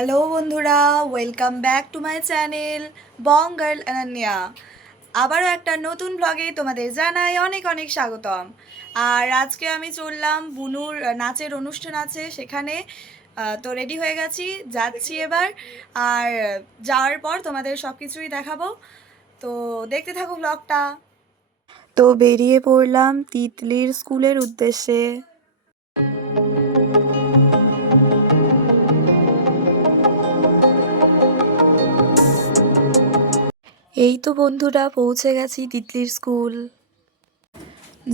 Hello বন্ধুরা, welcome back to my channel Bong girl Ananya. আবারও একটা নতুন ব্লগে তোমাদের জানাই অনেক অনেক স্বাগতম। আর আজকে আমি চললাম বুনুর নাচের অনুষ্ঠান আছে সেখানে। তো রেডি হয়ে গেছি, যাচ্ছি এবার। আর যাওয়ার পর তোমাদের সব কিছুই দেখাবো, তো দেখতে থাকো ব্লগটা। তো বেরিয়ে পড়লাম তিতলির স্কুলের উদ্দেশ্যে। এই তো বন্ধুরা পৌঁছে গেছি তিতলির স্কুল।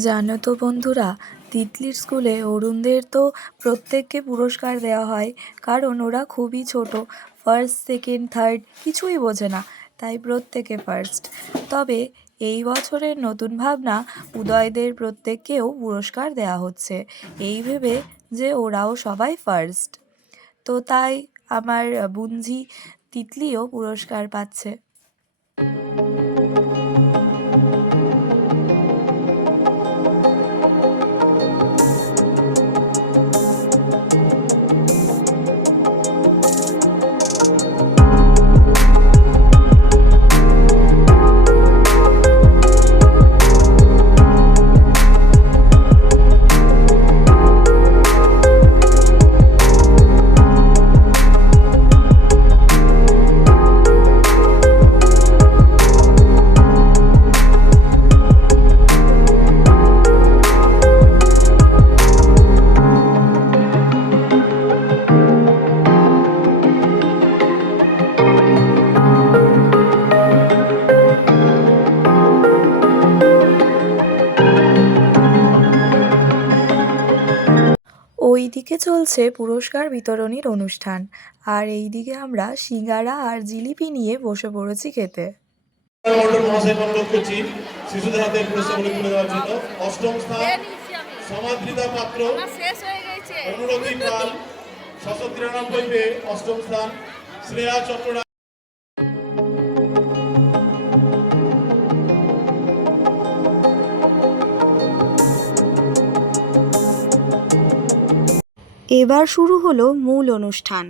জানো তো বন্ধুরা, তিতলির স্কুলে অরুণদের তো প্রত্যেককে পুরস্কার দেওয়া হয়, কারণ ওরা খুবই ছোট, ফার্স্ট সেকেন্ড থার্ড কিছুই বোঝে না, তাই প্রত্যেকে ফার্স্ট। তবে এই বছরের নতুন ভাবনা, উদয়দের প্রত্যেককেও পুরস্কার দেওয়া হচ্ছে এই ভেবে যে ওরাও সবাই ফার্স্ট। তো তাই আমার বুনঝি তিতলিও পুরস্কার পাচ্ছে। ওইদিকে চলছে পুরস্কার বিতরণীর অনুষ্ঠান, আর এইদিকে আমরা সিঙ্গারা আর জিলিপি নিয়ে বসে পড়েছি খেতে। শিশুদের হাতে পুরস্কারগুলো তুলে দেওয়ার জন্য অষ্টম স্থান সমাদৃতা পাত্র, অনুরোধী পাল 693 পেয়ে অষ্টম স্থান, শ্রেয়া চট্টগ্রাম। এবার শুরু হলো মূল অনুষ্ঠান।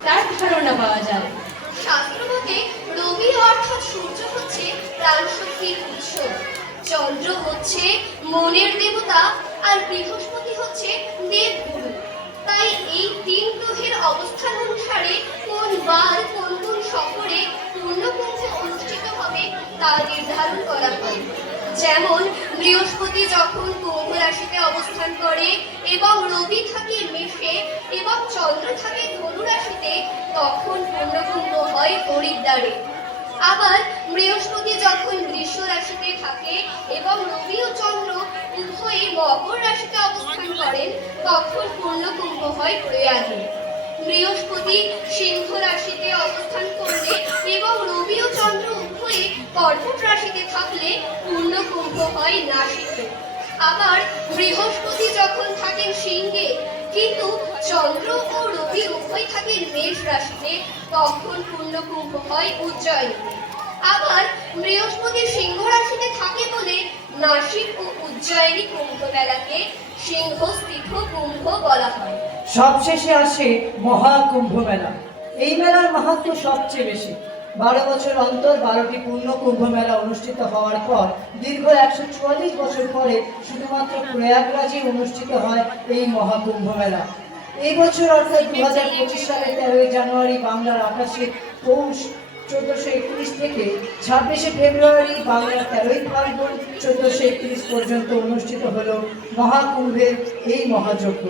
তার ধারণা পাওয়া যায়। শাস্ত্রমতে রবি অর্থাৎ সূর্য হচ্ছে প্রাণশক্তির উৎস, চন্দ্র হচ্ছে মনের দেবতা, আর বৃহস্পতি হচ্ছে দেবগুরু। তাই এই তিন গ্রহের অবস্থান অনুসারে কোন বার কোন কোন সফরে পূর্ণকুম্ভ অনুষ্ঠিত হবে তা নির্ধারণ করা হয়। যেমন বৃহস্পতি যখন কুম্ভ রাশিতে অবস্থান করে এবং রবি থাকে মেষে এবং চন্দ্র থাকে ধনু রাশিতে, তখন পূর্ণকুম্ভ হয় হরিদ্বারে। আবার বৃহস্পতি যখন বৃষ রাশিতে থাকে এবং রবি ও চন্দ্র উভয়ে মকর রাশিতে অবস্থান করেন, তখন পূর্ণকুম্ভ হয় প্রয়াগে। বৃহস্পতি সিংহ রাশিতে অবস্থান করলে এবং রবি ও চন্দ্র উভয়ে কর্কট রাশিতে থাকলে পূর্ণকুম্ভ হয় নাসিকে। আবার বৃহস্পতি যখন থাকেন সিংহে কিন্তু চন্দ্র ও রবি উভয় থাকেন মেষ রাশিতে, তখন পূর্ণকুম্ভ হয় উজ্জয়িনীতে। আবার বৃহস্পতি সিংহ রাশিতে থাকে বলে নাসিক ও উজ্জয়িনী কুম্ভ মেলাকে সিংহস্থিত কুম্ভ বলা হয়। সবশেষে আসে মহাকুম্ভ মেলা। এই মেলার মাহাত্ম্য সবচেয়ে বেশি। 12 বছর অন্তর 12টি পূর্ণ কুম্ভ মেলা অনুষ্ঠিত হওয়ার পর দীর্ঘ 144 বছর পরে শুধুমাত্র প্রয়াগরাজে অনুষ্ঠিত হয় এই মহাকুম্ভ মেলা। এই বছর অর্থাৎ 2025 সালের 13 জানুয়ারি বাংলার আকাশে পৌষ 1431 থেকে 26 ফেব্রুয়ারি বাংলার 13 ফাল্গুন 1431 পর্যন্ত অনুষ্ঠিত হলো মহাকুম্ভের এই মহাযজ্ঞ।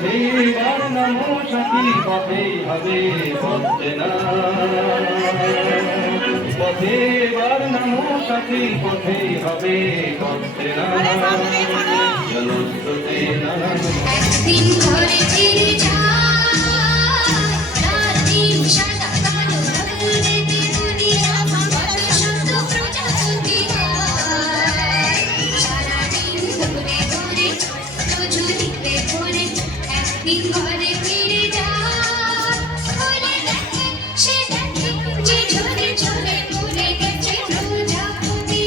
এবার নামো সাথী পথেই হবে পথে না পথে এবার নামো সাথী পথেই হবে পথে না জলস্রোতে না একদিন ঘরে ফিরে যায়, রাত দিন সাদা কালো রঙে দুনিয়া ভাঙার শব্দ প্রজাপতি গায়। সারাদিন ধরে ধরে ঝুলিতে ধরে একদিন ঘরে ফিরে যায়, ঘরে দেখে সে দেখে যে ঝরে ঝরে মরে গেছে প্রজাপতি।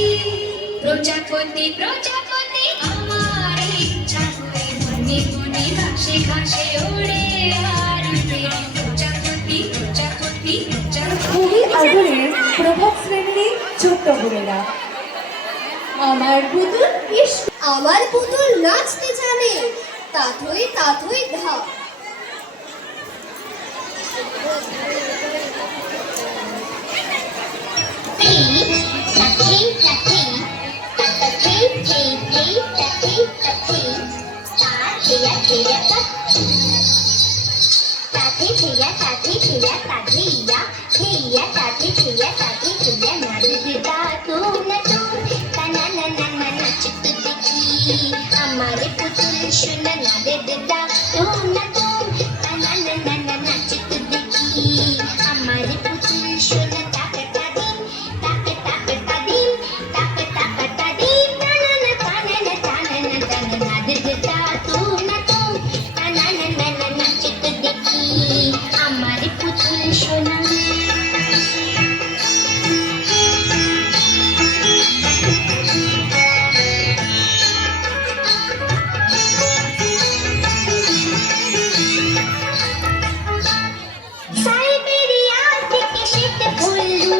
প্রজাপতি প্রজাপতি আমার ইচ্ছা করে বনে বনে ঘাসে ঘাসে ওড়ে আর উড়ে। প্রজাপতি প্রজাপতি খুবই প্রজাপতি। আদরের প্রভাত শ্রেণীর ছোট্ট বোনেরা, আমার পুতুল ইস, আমার পুতুল নাচতে জানে, তাথই তাথই ধা। हमारे पुतुल शोना नारे देदा तुम ना तुम तना ना ना ना नाचित देखी। हमारे पुतुल शोना ताकता दिन ताकता दिन ताकता दिन तना ना तना ना तना ना तना नारे देदा तुम ना तुम तना ना ना ना नाचित देखी। हमारे पुतुल शोना সাইবেরিয়া থেকে শীত পড়লু,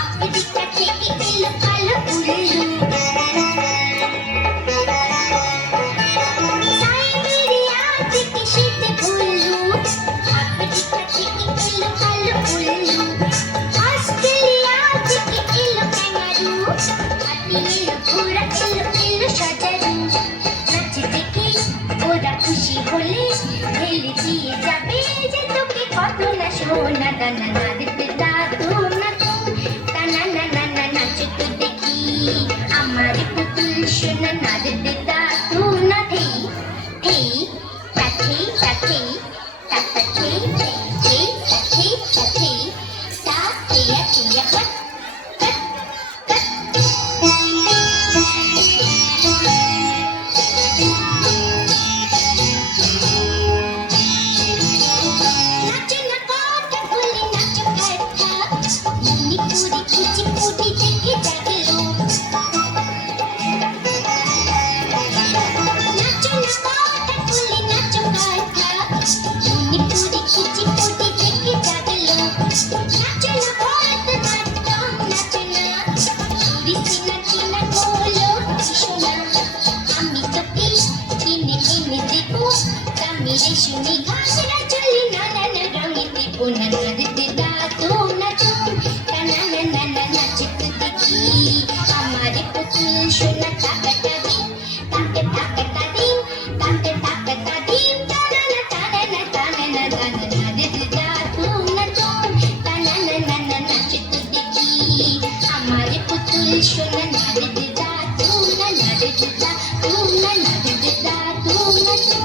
আফ্রিকা থেকে এলো কালো উল্লু। সাইবেরিয়া থেকে শীত পড়লু, আফ্রিকা থেকে এলো কালো উল্লু। অস্ট্রেলিয়া থেকে এলো ক্যাঙ্গারু, হাতি এলো ঘোড়া এলো এলো সজারু। নাচ দেখে ওরা খুশি হলে ঢেলে দিয়ে যাবে যে তোকে কত না সোনা দানা না দিতে দাদু না তুম টানা না না না নাচ তো দেখি। আমার পুতুল সোনা না দিতে দাদু না ধেই ধেই তাথেই তাথেই তাথেই ধেই তাথেই তাথেই তা টিয়া টিয়া কট কট কট। নাচো না কথা বলে নাচো কথা, মণিপুরি কুচিপুড়ি দেখে জাগলো। নাচো না কথা বলে নাচো কথা, মণিপুরি কুচিপুড়ি দেখে জাগলো। নাচো না ভরতনাট্যম নাচো না, ওড়িশি নাচি না বলো শোনা। আমি তোকে কিনে এনে দেবো কামিরে শুনে ঘাসরা চলি না না না রঙে দেবো না না দিতে দাদু না তুম টানা না না না নাচতে দেখি। আমারে পুতুল সোনা তাকাটা দিন তাকে তাকাটা দিন তাকে তাকাটা দিন টানা না টানা না টানা না টানা না দিতে দাদু না তুম টানা না না না নাচতে দেখি। আমারে পুতুল সোনা না দিতে দাদু না না দিতে দাদু না না দিতে দাদু না তুম।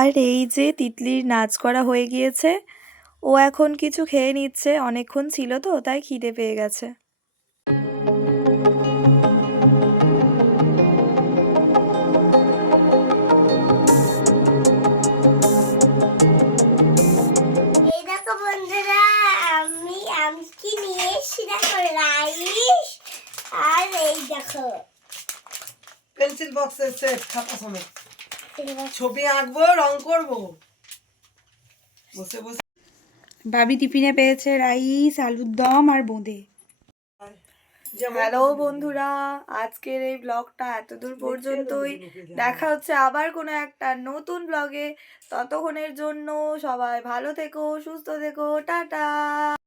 আর এই যে তিতলির নাচ করা হয়ে গিয়েছে, ও এখন কিছু খেয়ে নিচ্ছে, অনেকক্ষণ ছিল তো তাই খিদে পেয়ে গেছে। এই দেখো বন্ধুরা, আমি আমকি নিয়ে এসেছি, দেখো রাইস আর এই দেখো পেন্সিল বক্সের সেট খাতা সমেত। ছবি আঁকবো, রং করবো, বসে বসে। ভাবি টিফিনে পেয়েছে রাইস, আলুর দম আর বোঁদে। হ্যালো বন্ধুরা, আজকের এই ব্লগটা এতদূর পর্যন্তই। দেখা হচ্ছে আবার কোনো একটা নতুন ব্লগে। ততক্ষণের জন্য সবাই ভালো থেকো, সুস্থ থেকো, টাটা।